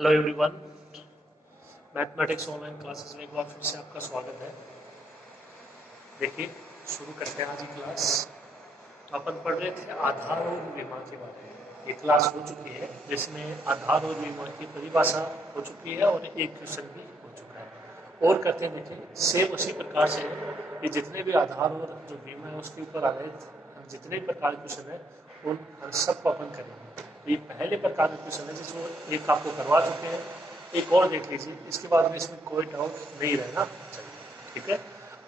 Hello everyone, mathematics online classes में एक बार फिर से आपका स्वागत है। देखिए, शुरू करते हैं आज की क्लास। तो अपन पढ़ रहे थे आधार और विमा के बारे में। ये क्लास हो चुकी है जिसमें आधार और विमा की परिभाषा हो चुकी है और एक क्वेश्चन भी हो चुका है। और करते हैं, देखिए सेम उसी प्रकार से ये जितने भी आधार और जो बीमा है उसके ऊपर आधारित जितने भी प्रकार के क्वेश्चन है उन सबको अपन करेंगे। तो ये पहले प्रकार का क्वेश्चन है जिसको एक आपको करवा चुके हैं, एक और देख लीजिए, इसके बाद में इसमें कोई डाउट नहीं रहना चाहिए। ठीक है,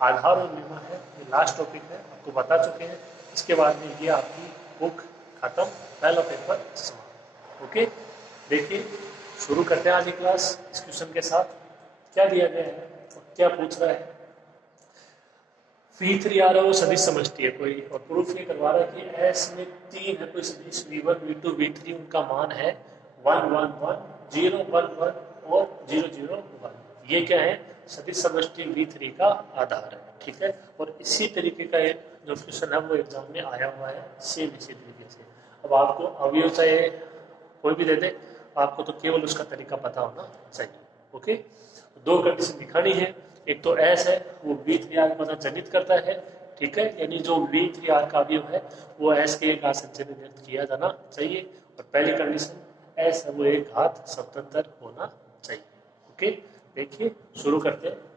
आधार और बीमा है, ये लास्ट टॉपिक है, आपको बता चुके हैं। इसके बाद में ये आपकी बुक खत्म, पहला पेपर समाप्त। ओके, देखिए शुरू करते हैं आज की क्लास इस क्वेश्चन के साथ। क्या दिया गया है और क्या पूछ रहा है। V3 आ रहा है, वो सदिश समष्टि है कोई, और प्रूफ ये करवा रहा है कि S में तीन है कोई सदिश V1 V2 V3, उनका मान है 1 1 1 0 1 1 और 0 0 1। ये क्या है, सदिश समष्टि V3 का आधार है। ठीक है, और इसी तरीके का एक जो क्वेश्चन है वो एग्जाम में आया हुआ है, सेम इसी तरीके से। अब आपको अवयव चाहे कोई भी दे दे, आपको तो केवल उसका तरीका पता होना चाहिए। ओके, दो कंडीशन दिखानी है। एक तो एस है, वो V3R को जनित करता है। ठीक है, यानी जो V3R का अवयव है वो एस के एक घात संचय में व्यक्त किया जाना चाहिए। और पहली कंडीशन एस है वो एक घात स्वतंत्र होना चाहिए। ओके, देखिए शुरू करते हैं।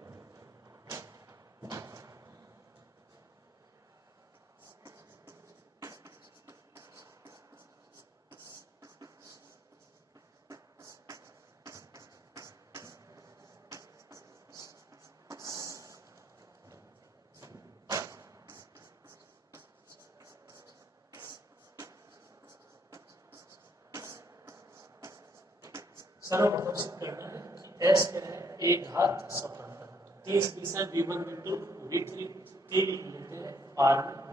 सर्वप्रथम सिद्ध करना है कि एस क्या है, एक घात स्वतंत्र। 30 दिशा V1 V2 V3 तीन लिख लेते हैं आर में।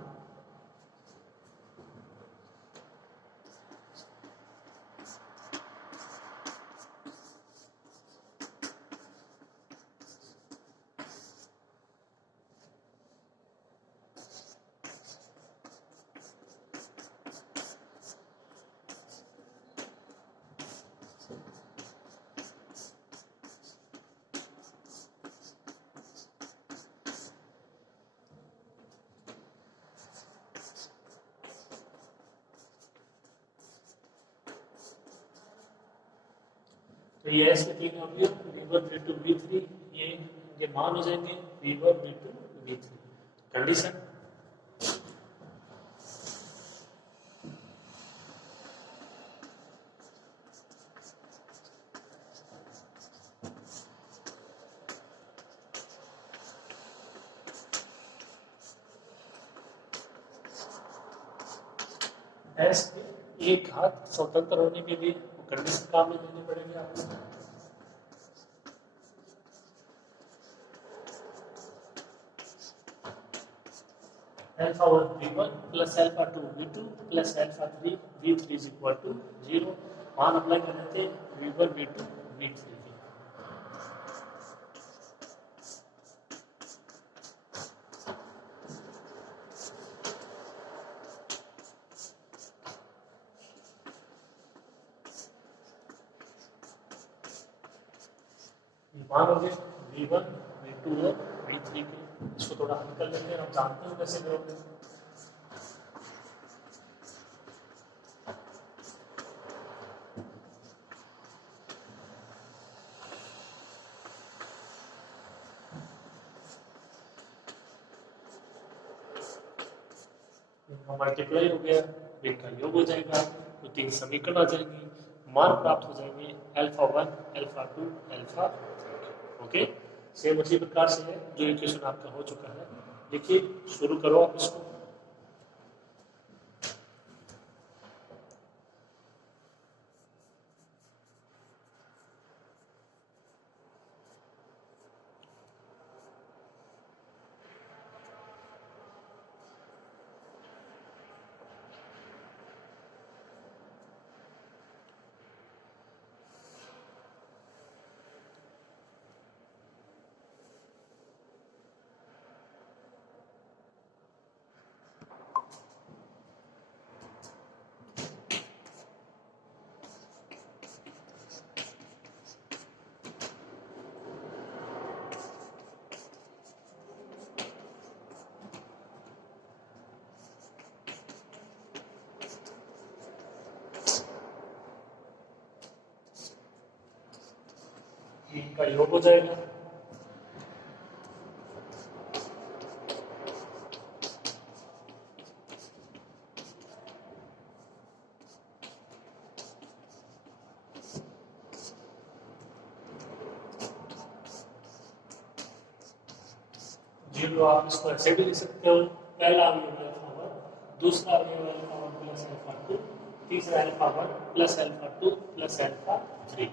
तो ये एस के तीन अवयव V1 V2 V3, ये मान हो जाएंगे V1 V2 V3। Condition S के एक घात स्वतंत्र होने के लिए वो कंडीशन काम में लेनी पड़ेगी आपको। Alpha 1 V1 plus alpha 2 V2 plus alpha 3 V3 is equal to 0। मान अप्लाई कर देते हैं V1 V2 V3 के। मान हो गए V1 V2 और V3 के। इसको थोड़ा हल कर लेते हैं, हम जानते हैं कैसे करोगे। इनका मल्टीप्लाई हो गया, इनका योग हो जाएगा, तो तीन समीकरण आ जाएंगे, मान प्राप्त हो जाएंगे alpha 1 alpha 2 alpha 3। Okay, same उसी प्रकार से है जो इक्वेशन आपका हो चुका है। देखिए शुरू करो आप इसको। इनका योग हो जाएगा। जीरो आप इसको ऐसे भी लिख सकते हो, पहला अवयव अल्फा वन, दूसरा अवयव alpha one plus alpha two, तीसरा alpha one plus alpha two plus alpha three.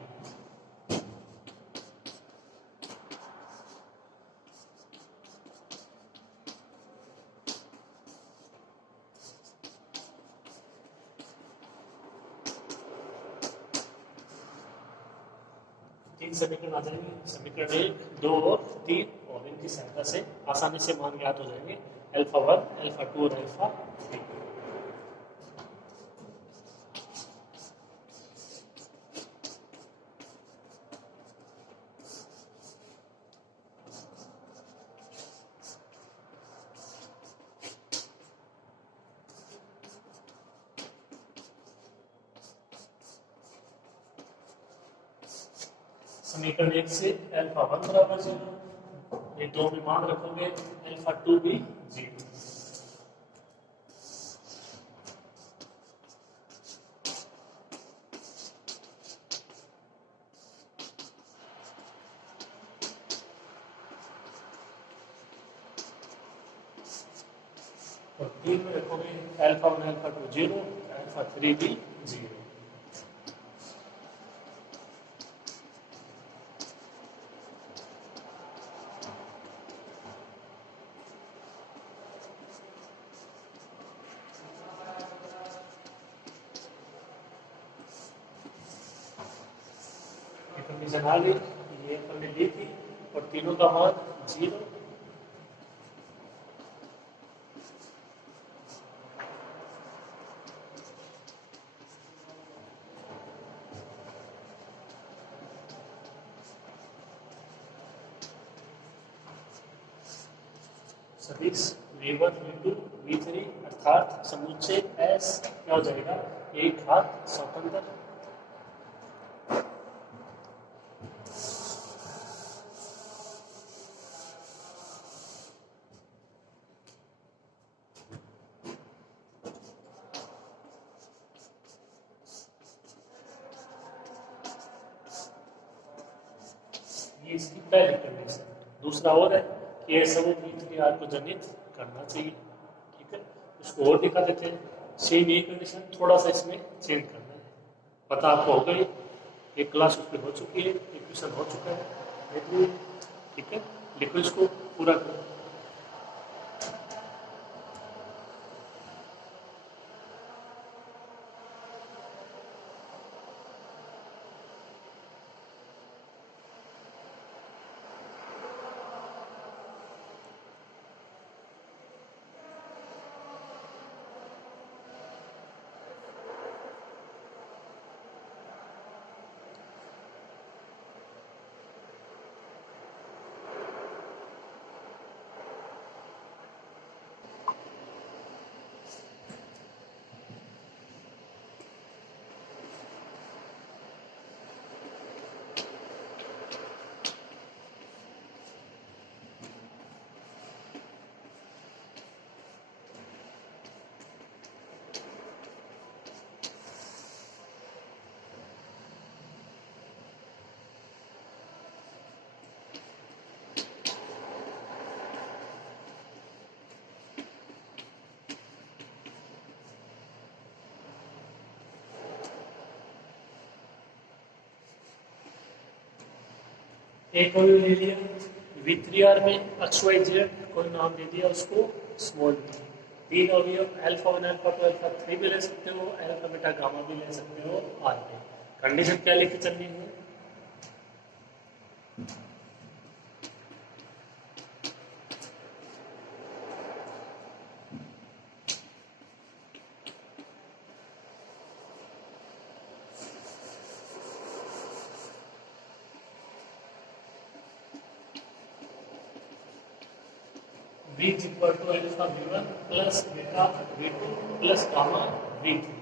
तीन समीकरण आ जाएंगे, समीकरण एक, दो और तीन, और इनकी सहायता से आसानी से मान ज्ञात हो जाएंगे, अल्फा वन, अल्फा टू और अल्फा थ्री। समीकरण एक से अल्फा वन बराबर जीरो, ये दो में मान रखोगे, अल्फा टू भी जीरो। और तीन में रखोगे alpha one alpha two zero, alpha three भी जीरो। कंडीशन आ गई, ये हमने ली थी, और तीनों का मान जीरो। सदिश V1, V2, V3 अर्थात समुच्चय S क्या हो जाएगा, एक घात स्वतंत्र। ये इसकी पहली कंडीशन। दूसरा और है कि ये समूह V3R को जनित करना चाहिए, ठीक है, उसको और दिखा देते हैं। सेम ये कंडीशन, थोड़ा सा इसमें चेंज करना है। पता आपको हो गई, एक क्लास उस पर हो चुकी है, एक क्वेश्चन हो चुका है, ठीक है, लिखो इसको पूरा करो। एक अवयव ले लिया, V3R में XYZ कोई नाम दे दिया उसको स्मॉल t। तीन अवयव alpha one alpha two alpha three भी ले सकते हो, अल्फा बीटा गामा भी ले सकते हो R में। कंडीशन क्या लेके चलनी है, V is equal to alpha V1 plus beta V2 plus gamma V3।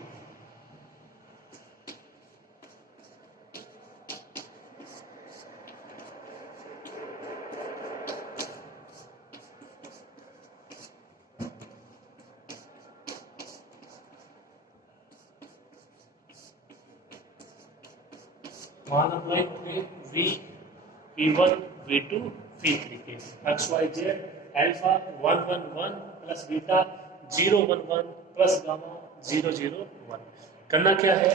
मान अप्लाई होंगे वी V1 V2 V3 के x y z alpha 111 plus beta 011 plus gamma 001। करना क्या है,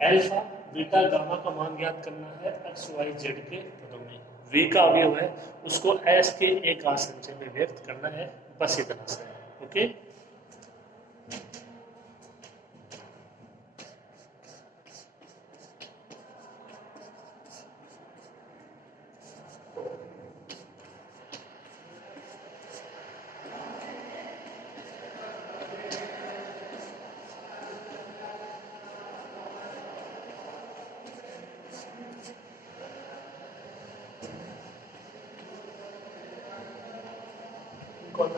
अल्फा बीटा गामा का मान ज्ञात करना है एक्स वाई जेड के पदों में। वी का अवयव है उसको एस के एक आसंजय में व्यक्त करना है, बस इतना सा। ओके,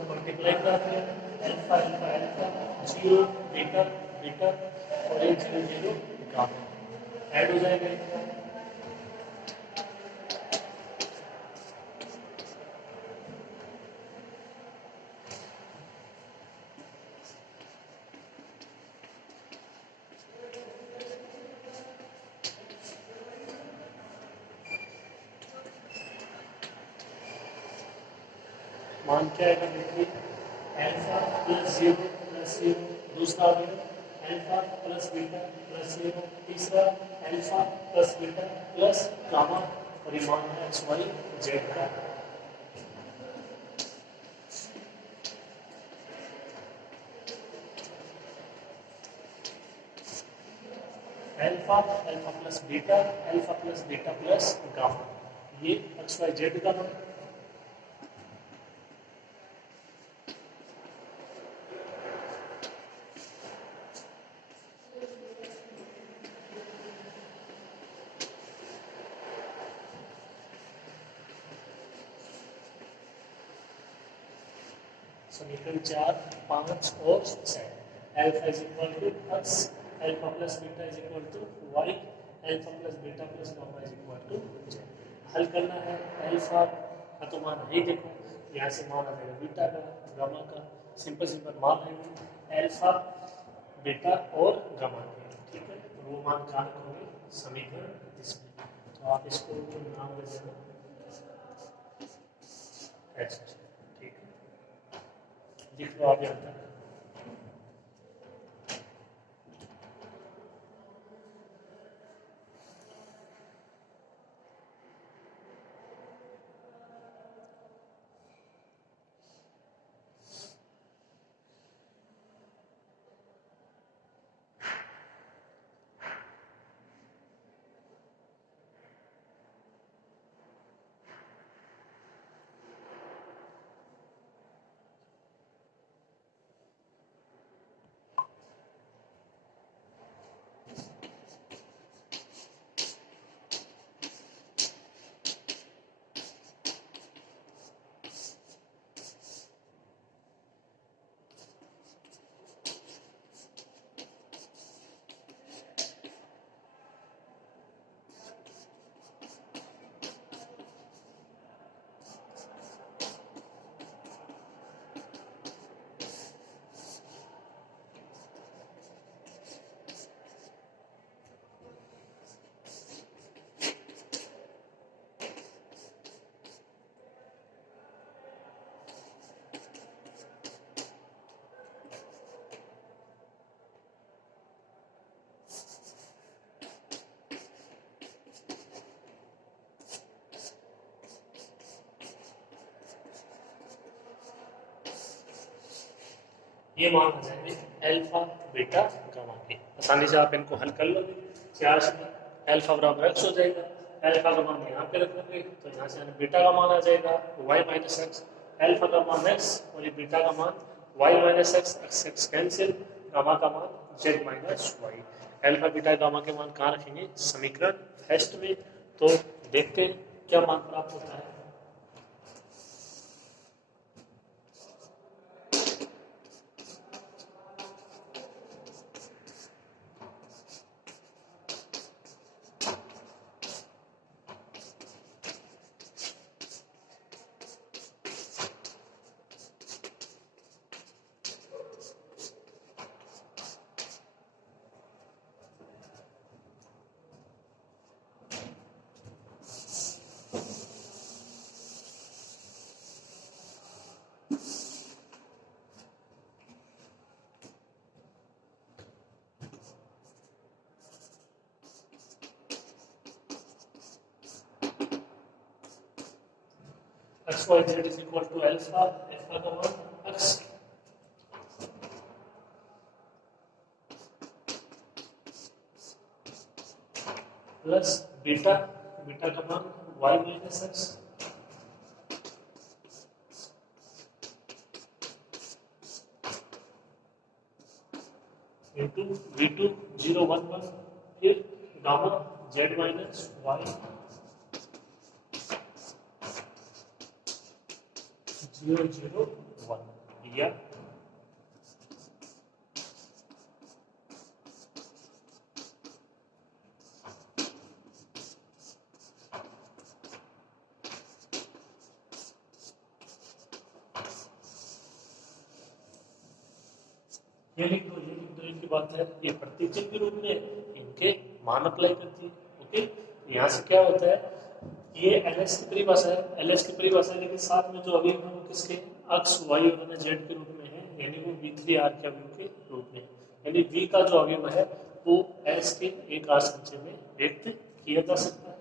मल्टीप्लाई करते हैं alpha alpha alpha 0 beta beta और एक 0 गामा ऐड हो जाएगा इनका। मान क्या आएगा देखिए, अल्फा प्लस 0 प्लस 0 दूसरा अवयव अल्फा प्लस बीटा प्लस 0 तीसरा alpha plus beta plus gamma परिमाण है एक्स वाई जेड का। Alpha alpha plus beta plus gamma, ये एक्स वाई जेड का मान। समीकरण 4, 5 और 6। Alpha is equal to x alpha plus beta is equal to y alpha plus beta plus gamma is equal to z. हल करना है, alpha का तो मान नहीं देखो, यहाँ से मान आ जाएगा बीटा का गामा का, सिंपल सिंपल मान है अल्फा बीटा और गामा के, ठीक है। और वो मान कहाँ रखोगे, समीकरण इसमें, तो आप इसको नाम दे देना एच, ठीक है। लिख लो आप यहाँ तक। ये मान आ जाएंगे अल्फा बीटा गामा के, आसानी से आप इनको हल कर लोगे। 4 से अल्फा बराबर एक्स हो जाएगा, अल्फा का मान यहाँ पे रखोगे तो यहाँ से बीटा का मान आ जाएगा वाई माइनस एक्स, अल्फा का मान एक्स और ये बीटा का मान y minus x, x x cancel, gamma का मान z minus y. Alpha beta gamma के मान कहाँ रखेंगे, समीकरण फर्स्ट में। तो देखते हैं क्या मान प्राप्त होता है। X y z is equal to alpha, alpha का मान एक्स प्लस बीटा, बीटा का मान y minus x into V2 0 1 1, फिर गामा जेड माइनस वाई 0 0 1 या ये लिख दो, ये लिख दो, इनकी बात है, ये प्रतिचिह्न के रूप में इनके मान अप्लाई करती है। ओके, यहाँ से क्या होता है, ये एलएस की परिभाषा है, एलएस की परिभाषा है, लेकिन साथ में जो अवयव है वो किसके, अक्स वाई और जेड के रूप में है, यानी वो V3R के अवयव के रूप में है, यानी V का जो अवयव है वो एस के एक आर संचय में व्यक्त किया जा सकता है।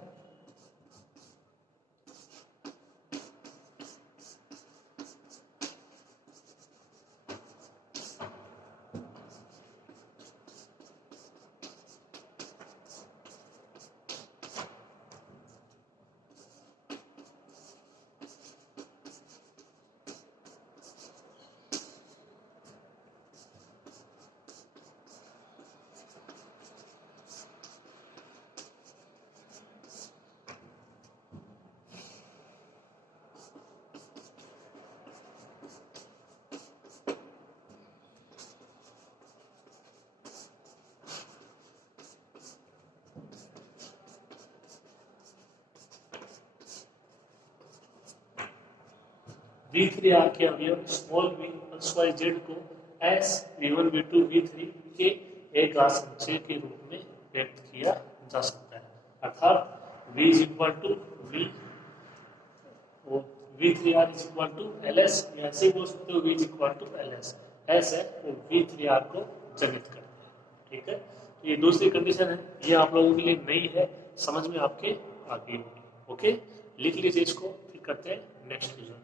V3R के अवयव small v x y z को एस V1 V2 V3 के एक आसंचय के रूप में व्यक्त किया जा सकता है, अर्थात V is equal to V V3R is equal to LS, ऐसे बोल सकते हो V is equal to LS, S है वो V3R को जनित करता है। ठीक है, तो ये दूसरी कंडीशन है, ये आप लोगों के लिए नई है, समझ में आपके आ गई होगी। ओके, लिख लीजिए इसको, फिर करते हैं नेक्स्ट रीजन।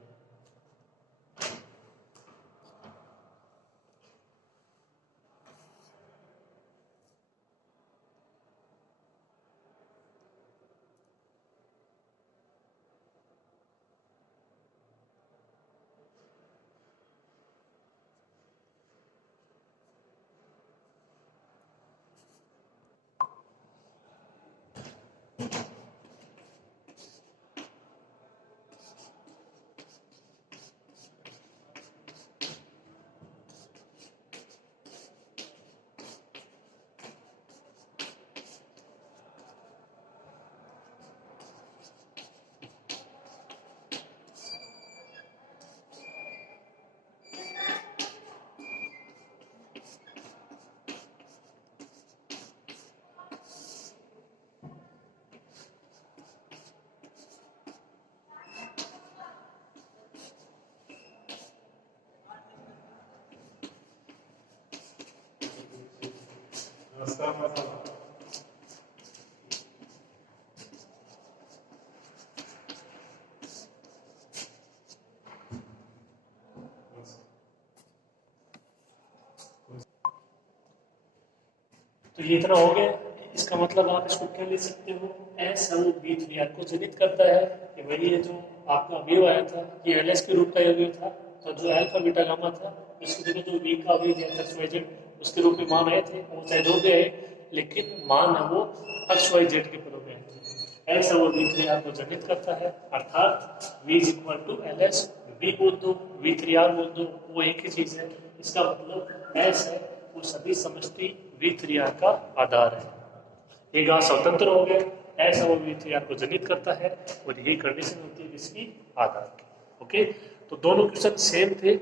तो ये इतना हो गया, इसका मतलब आप इसको क्या ले सकते हो, एस है वो V3R को जनित करता है, कि वही है जो आपका अवयव आया था, ये एलएस के रूप का अवयव था, तो जो अल्फा बीटा गामा था उसकी जगह जो V का अवयव है एक्स वाई जेड उसके रूप में मान आए थे, वो चाहे जो भी आए, लेकिन मान है वो एक्स वाई जेड के रूप में आए थे। एस है वो V3R को जनित करता है, अर्थात V is equal to LS, V बोल दो V3R बोल दो, वो एक ही चीज है, इसका मतलब एस है वो सभी समष्टि V3R का आधार है। ये गा स्वतंत्र हो गए, ऐसा वो V3R को जनित करता है, और यही कंडीशन होती है किसकी, आधार की। ओके, तो दोनों क्वेश्चन सेम थे,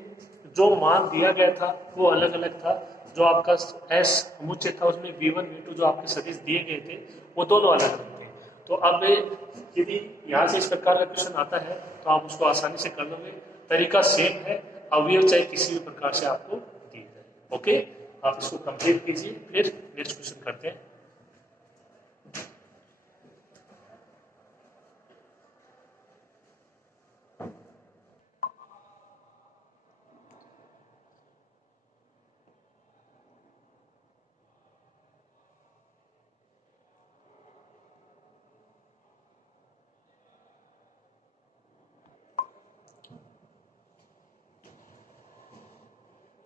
जो मान दिया गया था वो अलग अलग था, जो आपका एस समुच्चय था उसमें V1 V2 जो आपके सदिश दिए गए थे वो दोनों अलग अलग थे। तो अब यदि यहाँ से इस प्रकार का क्वेश्चन आता है तो आप उसको आसानी से कर लोगे, तरीका सेम है, अवयव चाहे किसी भी प्रकार से आपको दिए जाए। ओके, आप इसको कंप्लीट कीजिए, फिर नेक्स्ट क्वेश्चन करते हैं।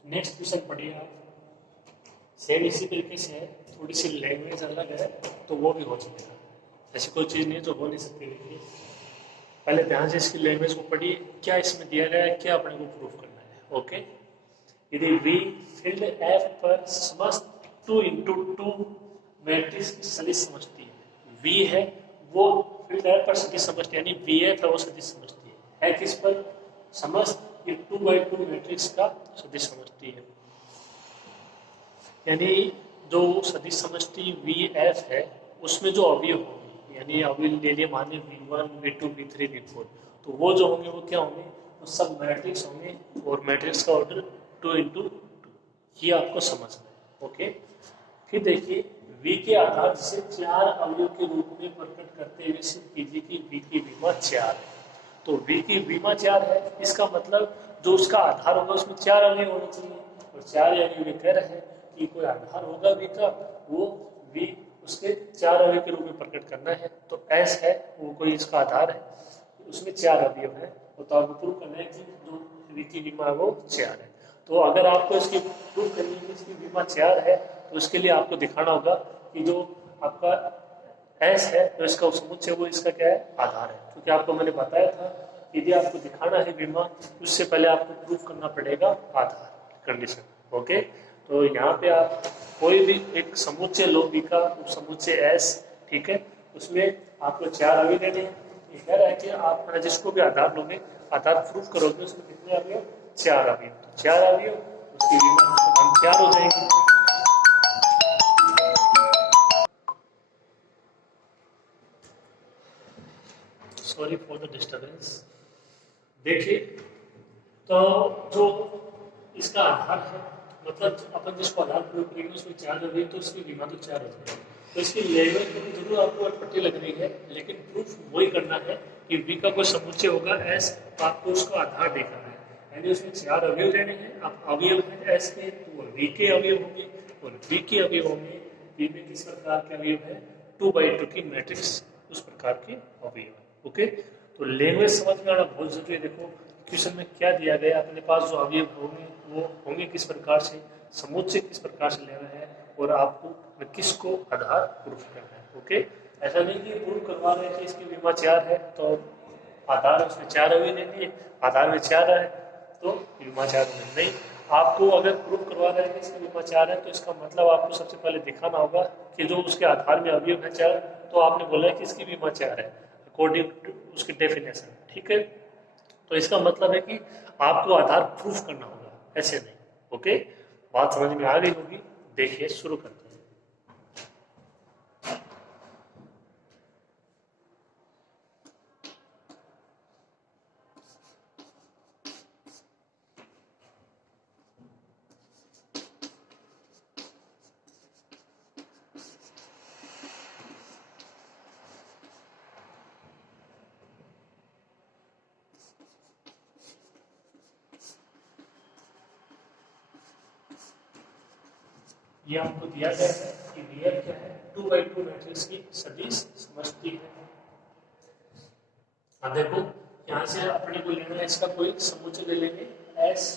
नेक्स्ट क्वेश्चन पढ़िए आप। सेम इसी तरीके से है, थोड़ी सी लैंग्वेज अलग है तो वो भी हो सकेगा, ऐसी कोई चीज़ नहीं है जो हो नहीं सकती। देखिए पहले ध्यान से इसकी लैंग्वेज को पढ़िए, क्या इसमें दिया गया है, क्या अपने को प्रूफ करना है। ओके, यदि V फील्ड F पर समस्त 2 × 2 मैट्रिक्स की सदिश समझती है, V है वो फील्ड F पर सदिश समझती है, यानी VF है वो सदिश समझती है किस पर, समस्त ये 2 × 2 मैट्रिक्स का सदिश समझती है। यानी जो सदिश समष्टि VF है उसमें जो अवयव होंगे, यानी अवयव ले लिए मानिए V1 V2 V3 V4, तो वो जो होंगे वो क्या होंगे, वो सब मैट्रिक्स होंगे और मैट्रिक्स का ऑर्डर 2 × 2, ये आपको समझना है। ओके, फिर देखिए V के आधार से 4 अवयव के रूप में प्रकट करते हुए सिद्ध कीजिए कि V की विमा 4 है। तो V की विमा 4 है, इसका मतलब जो उसका आधार होगा उसमें 4 अवयव होने चाहिए, और 4 अवयव कह रहे हैं कि कोई आधार होगा V का, वो V उसके 4 अवयव के रूप में प्रकट करना है। तो S है वो कोई इसका आधार है, उसमें 4 अवयव है, तो आपको प्रूव करना है कि जो V की विमा है वो 4 है। तो अगर आपको इसकी प्रूफ करनी है कि इसकी विमा 4 है, तो उसके लिए आपको दिखाना होगा कि जो आपका S है तो इसका समुच्चय वो इसका क्या है, आधार है। क्योंकि आपको मैंने बताया था यदि आपको दिखाना है विमा, उससे पहले आपको प्रूफ करना पड़ेगा आधार कंडीशन। ओके, तो यहाँ पे आप कोई भी एक समुच्चय लो V का, समुच्चय S, ठीक है, उसमें आपको 4 अवयव लेने हैं। ये कह रहा है कि आप जिसको भी आधार लोगे, आधार प्रूफ करोगे, उसमें कितने अवयव, 4 अवयव, तो 4 अवयव उसकी विमा हम 4 हो जाएंगे। Sorry for the disturbance. देखिए तो जो इसका आधार है, मतलब अपन जिसको आधार प्रयोग करेंगे उसमें 4 अवयव, तो उसकी विमा तो 4 हो जाएगी। तो इसकी लैंग्वेज में जरूर आपको अटपटी लग रही है, लेकिन प्रूफ वही करना है कि V का कोई समुच्चय होगा S, तो आपको उसका आधार देखना है, यानी उसमें 4 अवयव लेने हैं। अब अवयव है S के, तो वो V के अवयव होंगे, और V के अवयव होंगे, V में किस प्रकार के अवयव है, 2 × 2 की मैट्रिक्स, उस प्रकार के अवयव। ओके, तो लैंग्वेज समझ में आना बहुत जरूरी है। देखो क्वेश्चन में क्या दिया गया, अपने पास जो अवयव होंगे वो होंगे किस प्रकार से, समुच्चय किस प्रकार से लेना है, और आपको किसको आधार प्रूफ करना है। ओके, ऐसा नहीं कि प्रूफ करवा रहे हैं कि इसकी विमा 4 है तो आधार उसमें 4 अवयव ले लिए, आधार में 4 है तो विमा 4 नहीं। आपको अगर प्रूफ करवा रहे हैं कि इसकी विमा 4 है, तो इसका मतलब आपको सबसे पहले दिखाना होगा कि जो उसके आधार में अवयव है 4, तो आपने बोला है कि इसकी विमा 4 है अकॉर्डिंग टू उसकी डेफिनेशन, ठीक है। तो इसका मतलब है कि आपको आधार प्रूफ करना होगा, ऐसे नहीं। ओके, बात समझ में आ गई होगी। देखिए शुरू करते हैं। ये आपको दिया गया है कि VF क्या है, 2 × 2 मैट्रिक्स की सदिश समष्टि है। अब देखो यहाँ से अपने को लेना है इसका कोई समुच्चय ले लेंगे S,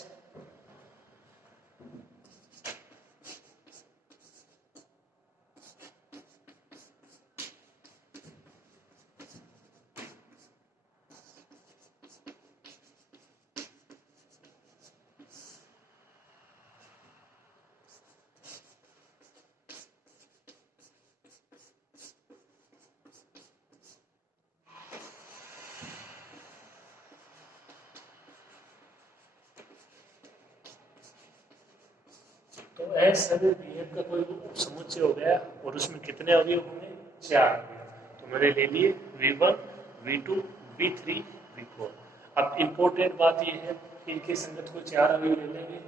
तो S अगर VF का कोई समुच्चय हो गया और उसमें कितने अवयव होंगे, 4 अवयव। तो मैंने ले लिए V1 V2 V3 V4। अब इम्पोर्टेंट बात यह है कि इनके संगत को 4 अवयव ले लेंगे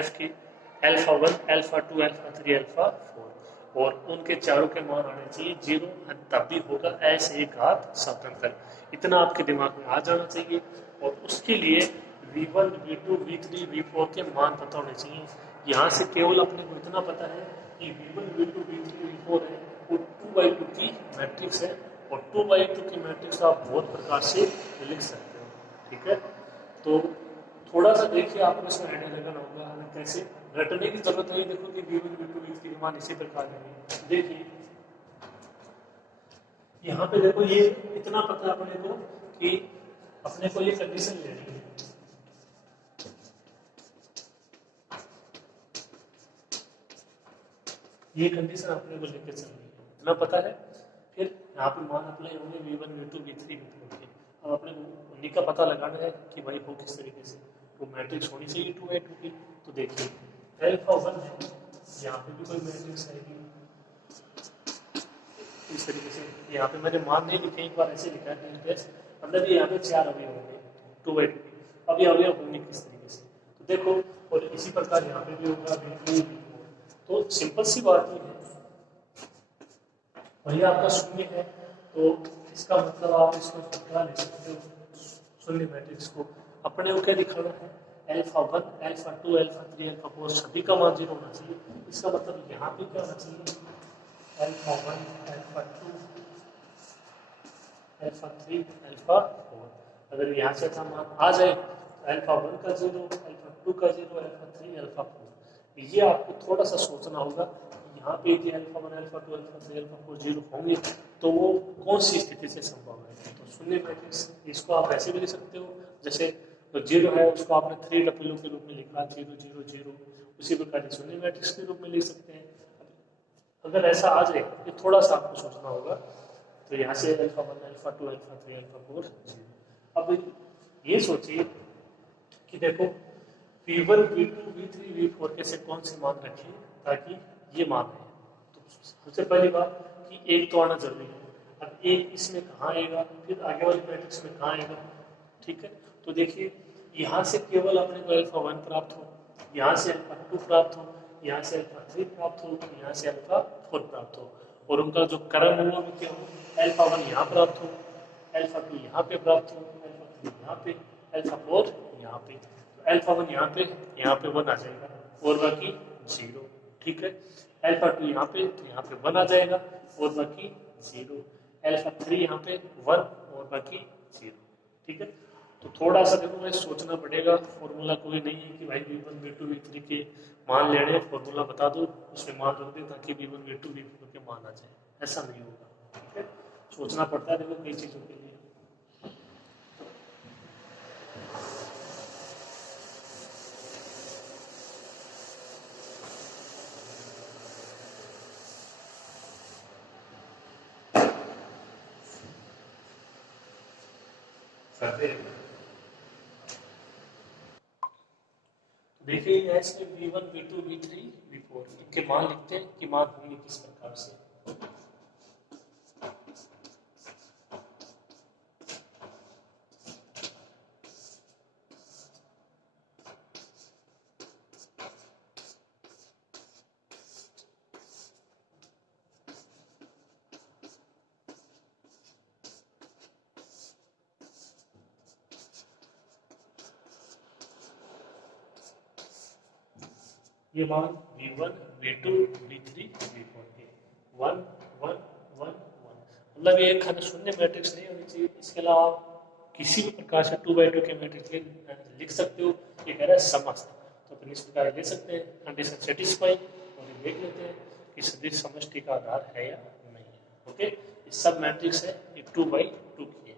F के, α1 α2 α3 α4, और उनके चारों के मान आने चाहिए 0, तब भी होगा S एक घात स्वतंत्र। इतना आपके दिमाग में आ जाना चाहिए, और उसके लिए V1 V2 V3 V4 के मान पता होने चाहिए। यहाँ से केवल अपने को इतना पता है कि V1 V2 V3 V4 है वो 2 × 2 की मैट्रिक्स है, और 2 × 2 की मैट्रिक्स आप बहुत प्रकार से लिख सकते हो, ठीक है। तो थोड़ा सा देखिए, आपको इसमें आइडिया लगाना होगा हमें कैसे रटने की जरूरत है। देखो कि V1 V2 V3 के मान इसी प्रकार है। देखिए यहाँ पे देखो, ये इतना पता है अपने को कि अपने को ये कंडीशन लेनी है, ये कंडीशन अपने को लेकर चलनी है, इतना पता है। फिर यहाँ पे मान अप्लाई होंगे V1 V2 V3 V4 के। अब अपने को उन्हीं का पता लगाना है कि भाई हो किस तरीके से। तो मैट्रिक्स होनी चाहिए 2 बाई 2 की। तो देखिए अल्फा 1 है, यहाँ पे भी कोई मैट्रिक्स आएगी इस तरीके से। यहाँ पे मैंने मान नहीं लिखे, एक बार ऐसे लिखा है मतलब ये यहाँ पे 4 अवयव होंगे 2 बाई 2 के। अब ये अवयव होंगे किस तरीके से, तो देखो। और इसी प्रकार यहाँ पे भी होगा V2 V4। तो सिंपल सी बात ही है, वही आपका शून्य है, तो इसका मतलब आप इसको क्या ले सकते हो, शून्य मैट्रिक्स को अपने को क्या दिखाना है, अल्फा 1 अल्फा 2 अल्फा 3 अल्फा 4 सभी का मान 0 होना चाहिए। इसका मतलब यहाँ पे क्या होना चाहिए, अल्फा 1 अल्फा 2 अल्फा 3 अल्फा 4। अगर यहाँ से अच्छा मान आ जाए तो अल्फा 1 का 0 अल्फा 2 का 0 अल्फा 3 अल्फा 4। ये आपको थोड़ा सा सोचना होगा, यहाँ पे यदि अल्फा 1 अल्फा 2 अल्फा 3 अल्फा 4 0 होंगे तो वो कौन सी स्थिति से संभव है। तो शून्य मैट्रिक्स इसको आप ऐसे भी लिख सकते हो, जैसे तो 0 है उसको आपने 3 डब्ल्यू के रूप में लिखा 0 0 0, उसी प्रकार शून्य मैट्रिक्स के रूप में लिख सकते हैं। अगर ऐसा आ जाए तो थोड़ा सा आपको सोचना होगा। तो यहाँ से अल्फा 1 अल्फा 2 अल्फा 3 अल्फा 4 0। अब ये सोचिए कि देखो V1 V2 V3 V4 के से कौन से मान रखें ताकि ये मान है। तो सबसे पहली बात कि एक तो आना जरूरी है। अब एक इसमें कहाँ आएगा, फिर आगे वाले मैट्रिक्स में कहाँ आएगा, ठीक है। तो देखिए यहाँ से केवल अपने को अल्फा 1 प्राप्त हो, यहाँ से अल्फा 2 प्राप्त हो, यहाँ से अल्फा 3 प्राप्त हो, यहाँ से अल्फा 4 प्राप्त हो, और उनका जो क्रम हुआ भी क्या हो, अल्फा 1 यहाँ प्राप्त हो, अल्फा 2 यहाँ पे प्राप्त हो, अल्फा 3 यहाँ पे, अल्फा 4 यहाँ पे। तो अल्फा 1 यहाँ पे 1 आ जाएगा और बाकी 0, ठीक है। अल्फा 2 यहाँ पे तो यहाँ पे 1 आ जाएगा और बाकी 0। अल्फा 3 यहाँ पे 1 और बाकी 0, ठीक है। तो थोड़ा सा देखो भाई सोचना पड़ेगा, फॉर्मूला कोई नहीं है कि भाई V1 V2 V3 के मान लेने फॉर्मूला बता दो उसमें मान रख दे ताकि V1 V2 V4 के मान आ जाए, ऐसा नहीं होगा, ठीक है। सोचना पड़ता है देखो कई चीजों के लिए। देखिए ऐसे V1 V2 V3 V4 इनके मान लिखते हैं कि मान होंगे किस प्रकार से। ये मान V1 V2 V3 V4 के 1 1 1 1, मतलब ये खाली शून्य मैट्रिक्स नहीं होनी चाहिए। इसके अलावा किसी भी प्रकार से 2 बाई 2 के मैट्रिक्स लिख सकते हो। ये कह रहा है समस्त, तो अपन इस प्रकार ले सकते हैं, कंडीशन सेटिस्फाई, और ये देख लेते हैं कि सदिश समष्टि का आधार है या नहीं है। ओके, ये सब मैट्रिक्स है, ये 2 बाई 2 की है।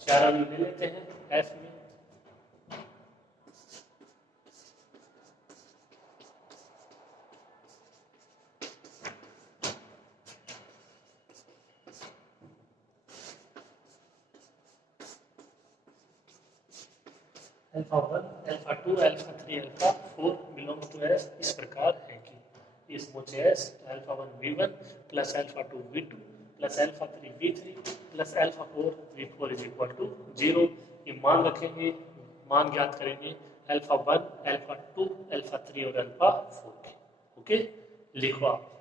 4 अभी ले लेते हैं एफ में। Alpha 1 alpha 2 alpha 3 alpha 4 belongs to S इस प्रकार है कि इस मुझे S alpha 1 V1 plus alpha 2 V2 plus alpha 3 V3 plus alpha 4 V4 is equal to 0। ये मान रखेंगे, मान ज्ञात करेंगे अल्फा 1 अल्फा 2 अल्फा 3 और अल्फा 4 के। ओके, लिखो आप।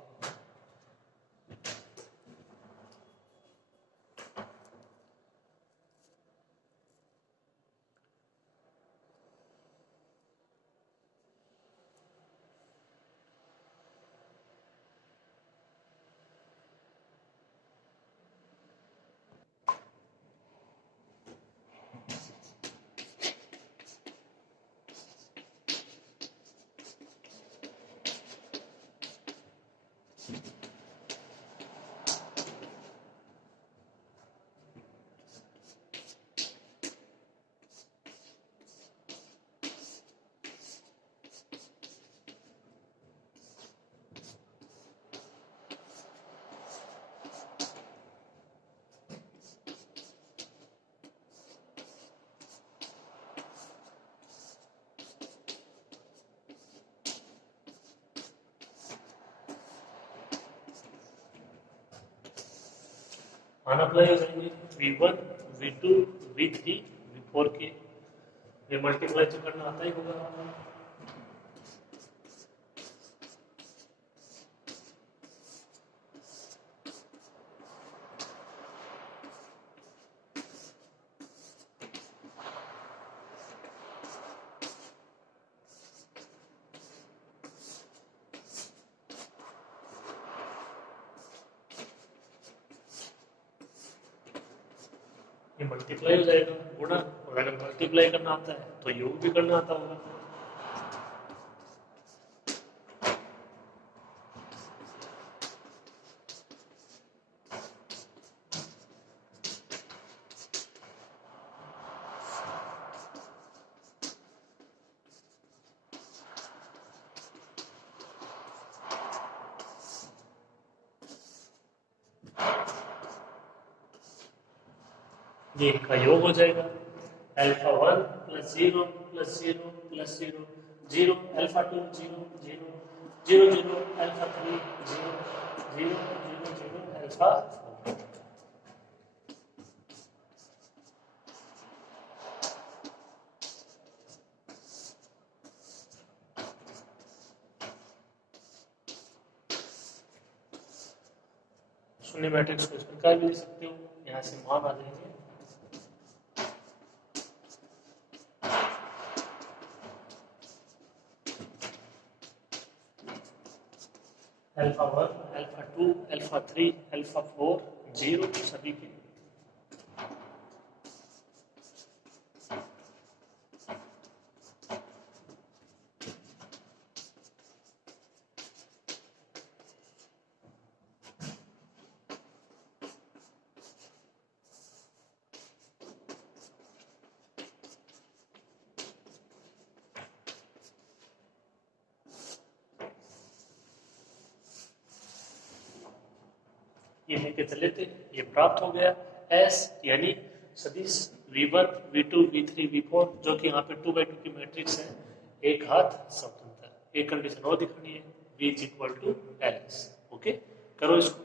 मान अप्लाई हो जाएंगे V1 V2 V3 V4 के, ये मल्टीप्लाई तो करना आता ही होगा। ये मल्टीप्लाई हो जाएगा गुणा, और अगर मल्टीप्लाई करना आता है तो योग भी करना आता होगा। ये इनका योग हो जाएगा alpha 1 plus 0 plus 0 plus 0 0 alpha 2 0 0 0 0 alpha 3 0 0 0 0 alpha 4। शून्य मैट्रिक्स को इस प्रकार भी लिख सकते हो, यहाँ से मान आ जाएंगे अल्फा 1 अल्फा 2 अल्फा 3 अल्फा 4 0 सभी के। ये लेके चले थे, ये प्राप्त हो गया S यानी सदिश V1 V2 V3 V4 जो कि यहाँ पे 2/2 की मैट्रिक्स है, एक हाथ स्वतंत्र। एक कंडीशन और दिखानी है V is equal to LS। Okay, करो इसको।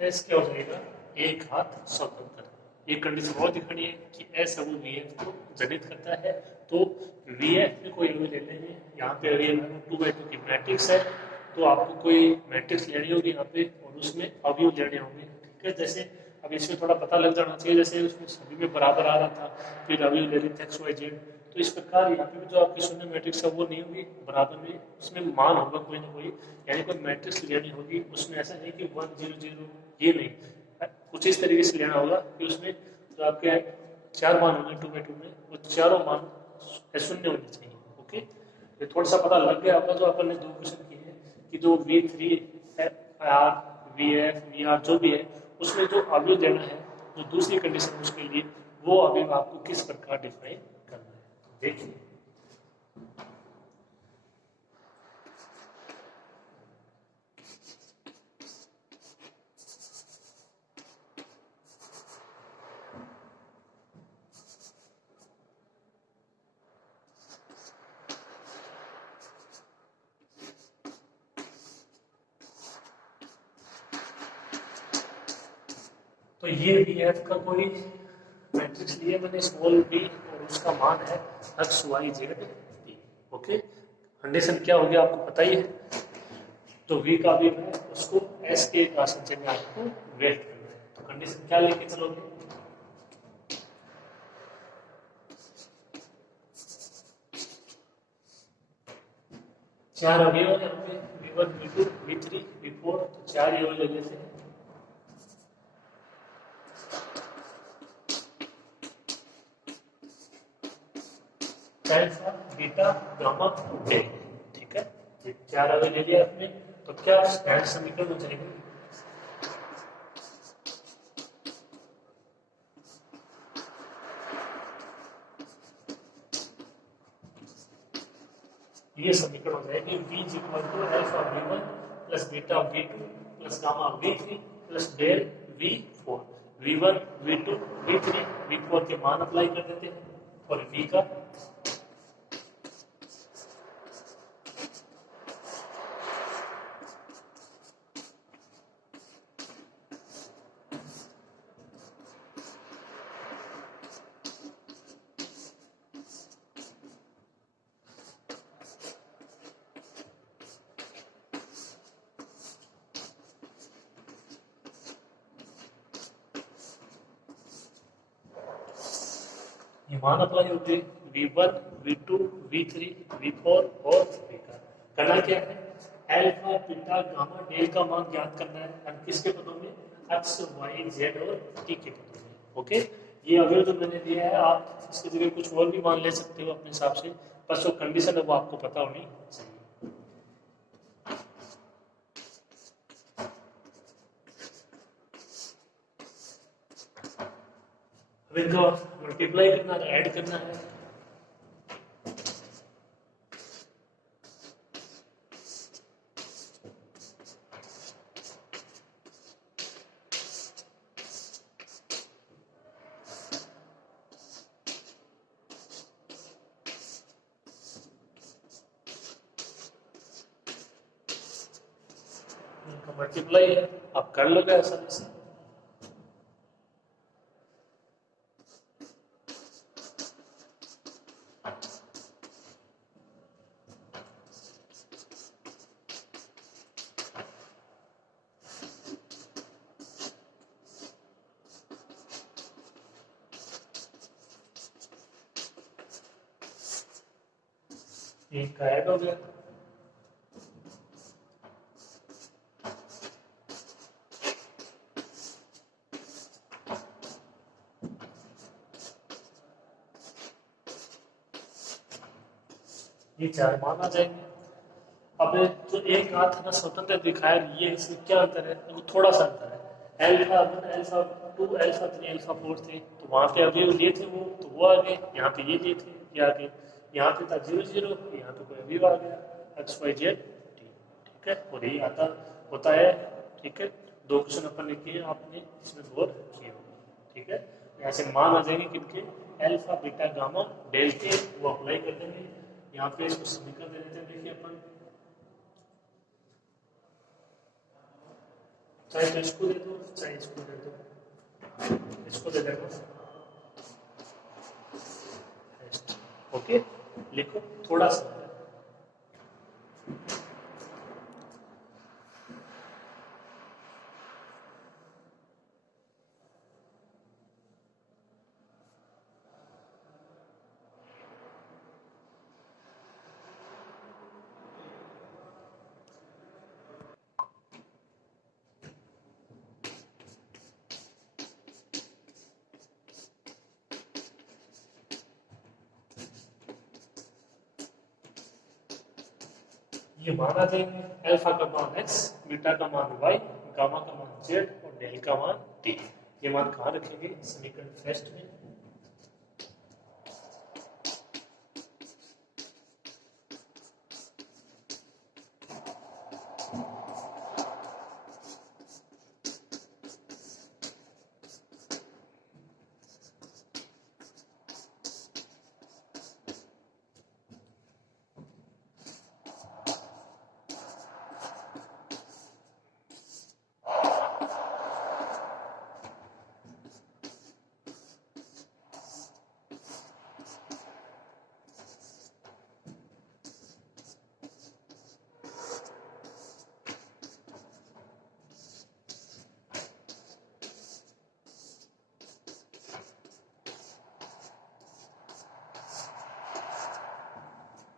एस क्या हो जाएगा, एक हाथ स्वतंत्र। ये कंडीशन और दिखानी है कि एस अब वीएफ को जनित करता है, तो वीएफ में कोई अवयव ले लेंगे। यहाँ पे अगर 2/2 की मैट्रिक्स है तो आपको कोई मैट्रिक्स लेनी होगी यहाँ पे, और उसमें अवयव लेने होंगे। ठीक है, जैसे अब इसमें थोड़ा पता लग जाना चाहिए, जैसे उसमें सभी में बराबर आ रहा था, फिर अवयव ले लेते एक्स वाई जेड, तो इस प्रकार यहाँ पे भी जो आपकी शून्य मैट्रिक्स है वो नहीं होगी बराबर में, उसमें मान होगा कोई ना कोई, यानी कोई मैट्रिक्स लेनी होगी। उसमें ऐसा नहीं कि 1 0 0 ये नहीं, कुछ इस तरीके से लेना होगा कि उसमें जो आपके 4 मान होंगे 2/2 में, वो चारों मान शून्य होने चाहिए। ओके, ये थोड़ा सा पता लग गया आपका। जो अपन ने 2 क्वेश्चन किए हैं कि जो V3 R VF VR जो भी है उसमें जो अवयव देना है, जो दूसरी कंडीशन उसके लिए, वो अवयव आपको किस प्रकार डिफाइन करना है देखिए। तो ये VF का कोई मैट्रिक्स लिया मैंने स्मॉल b, और उसका मान है x y z t. Okay, condition क्या हो गया आपको पता ही है, तो v का भी है उसको s के राशि में आपको वेट करना है। तो कंडीशन क्या लेके चलोगे, चार अवयव है यहाँ पे V1 V2 V3 V4, तो 4 अवयव ले लेते हैं। Alpha beta gamma del. ठीक है, ये चार अगर ले लिया आपने तो क्या स्टैंडर्ड समीकरण हो जाएगा? ये समीकरण हो जाएगी v is equal to alpha v1 plus beta v2 plus gamma v3 plus del v4। v1 v2 v3 v4 के मान अप्लाई कर देते हैं और v का ये मान अप्लाई होते हैं v1 v2 v3 v4 और v का। करना क्या है? अल्फा बीटा गामा डेल का मान ज्ञात करना है और किसके पदों में? एक्स वाई जेड और टी के पदों में। ओके, ये अगर जो मैंने दिया है आप इसकी जगह कुछ और भी मान ले सकते हो अपने हिसाब से, बस जो कंडीशन है वो आपको पता होनी चाहिए। अब इनको मल्टीप्लाई करना है, ऐड करना है। इनका मल्टीप्लाई है, आप कर लोगे आसानी से। एक का ऐड हो गया, ये चार मान आ जाएंगे। अब जो एक हाथ ना स्वतंत्र दिखाया, ये इसमें क्या अंतर है? वो थोड़ा सा अंतर है। अल्फा 1 अल्फा 2 अल्फा 3 अल्फा 4 थे तो वहां पे अभी ये थे वो तो वो आ गए, यहाँ पे ये थे ये आ गए। यहाँ पे था 0 0, यहाँ पे कोई अभी आ गया एक्स वाई जेड टी। ठीक है, और यही आता होता है। ठीक है, दो क्वेश्चन अपन लिखे हैं, आपने इसमें गौर किए होंगे। ठीक है, यहाँ से मान आ जाएंगे किनके? अल्फा बीटा गामा डेल के, वो अप्लाई कर देंगे। यहाँ पे इसको समीकरण दे देते हैं, देखिए अपन चाहे तो इसको दे दो चाहे इसको दे दो, इसको दे देना। ओके, लिखो थोड़ा सा। ये माना जाएंगे अल्फा का मान x, बीटा का मान y, गामा का मान z और डेल का मान t। ये मान कहाँ रखेंगे? समीकरण फर्स्ट में।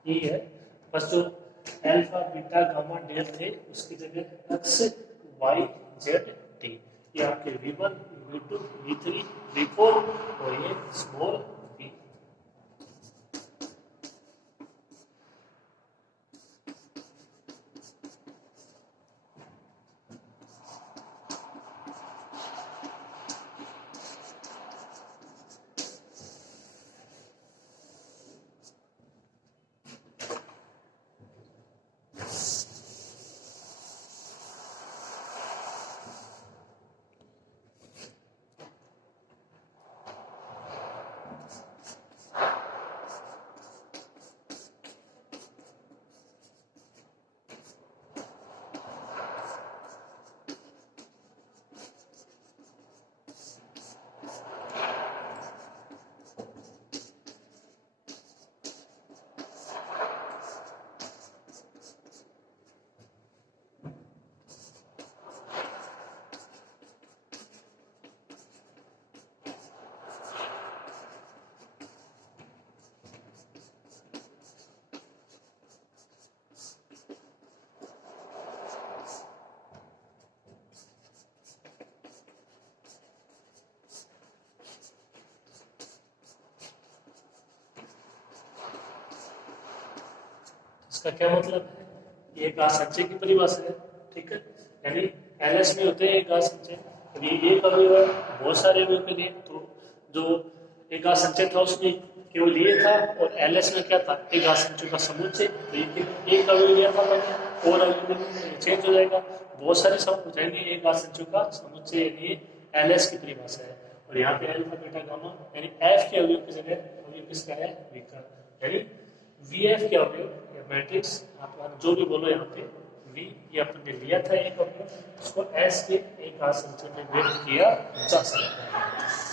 ये है, बस जो अल्फा बीटा गामा डेल थे उसकी जगह एक्स वाई जेड टी। ये आपके v1 v2 v3 v4 और ये स्मॉल v। इसका क्या मतलब है? ये एक आसंचय की परिभाषा है, ठीक है। यानी एलएस में होते हैं एक आसंचय, ये एक अवयव है बहुत सारे अवयव के लिए, तो जो एक आसंचय था उसमें केवल ये था, और एलएस में क्या था? एक आसंचय का समुच्चय, तो ये एक अवयव लिया था मैंने, और अवयव में चेंज हो जाएगा, बहुत सारे सब हो जाएंगे, एक आसंचय का समुच्चय, यानी एलएस की परिभाषा है। और यहाँ पे अल्फा बीटा गामा यानी एफ के अवयव की जगह अवयव किसका है? वी का, यानी वीएफ के अवयव या मैट्रिक्स आप जो भी बोलो यहाँ पे वी, ये अपन ने लिया था एक अवयव, उसको एस के एक आसंचय में व्यक्त किया जा सकता है।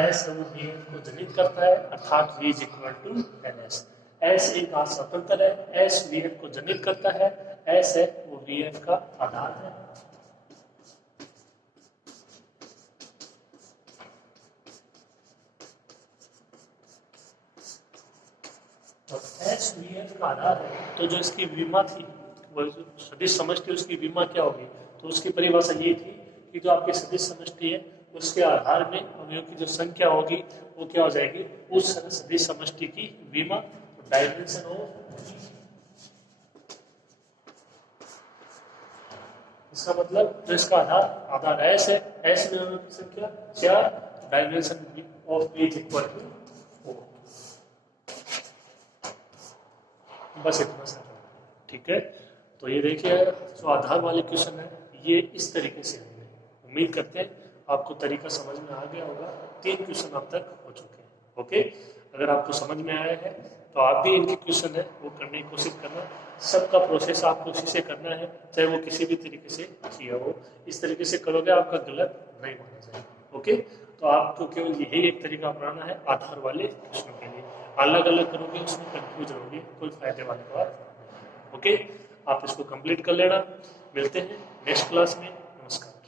एस वो वी को जनित करता है, अर्थात V is equal to N S. S एक स्वतंत्र है, एस वी एफ को जनित करता है, एस है वो वी एफ का आधार है। और एस वी एफ का आधार है, तो जो इसकी विमा थी, वो जो सदिश समष्टि उसकी विमा क्या होगी? तो उसकी परिभाषा ये थी कि जो आपकी सदिश समष्टि है उसके आधार में अवयवों की जो संख्या होगी वो क्या हो जाएगी? उस सदिश समष्टि की विमा, डायमेंशन ऑफ। इसका मतलब जो इसका आधार एस है, एस में अवयवों की संख्या 4, dimension of B is equal to 4। बस इतना सा, ठीक है। तो ये देखिए जो आधार वाले क्वेश्चन है ये इस तरीके से होंगे। उम्मीद करते हैं आपको तरीका समझ में आ गया होगा। 3 क्वेश्चन अब तक हो चुके हैं, ओके। अगर आपको समझ में आया है तो आप भी इनके क्वेश्चन है वो करने की कोशिश करना। सबका प्रोसेस आपको इसी से करना है, चाहे वो किसी भी तरीके से किया हो। इस तरीके से करोगे आपका गलत नहीं माना जाएगा, ओके। तो आपको केवल यही एक तरीका अपनाना है आधार वाले क्वेश्चनों के लिए। अलग अलग करोगे उसमें कंफ्यूज रहोगे, कोई फायदे वाली बात नहीं, ओके। आप इसको कंप्लीट कर लेना। मिलते हैं नेक्स्ट क्लास में। नमस्कार।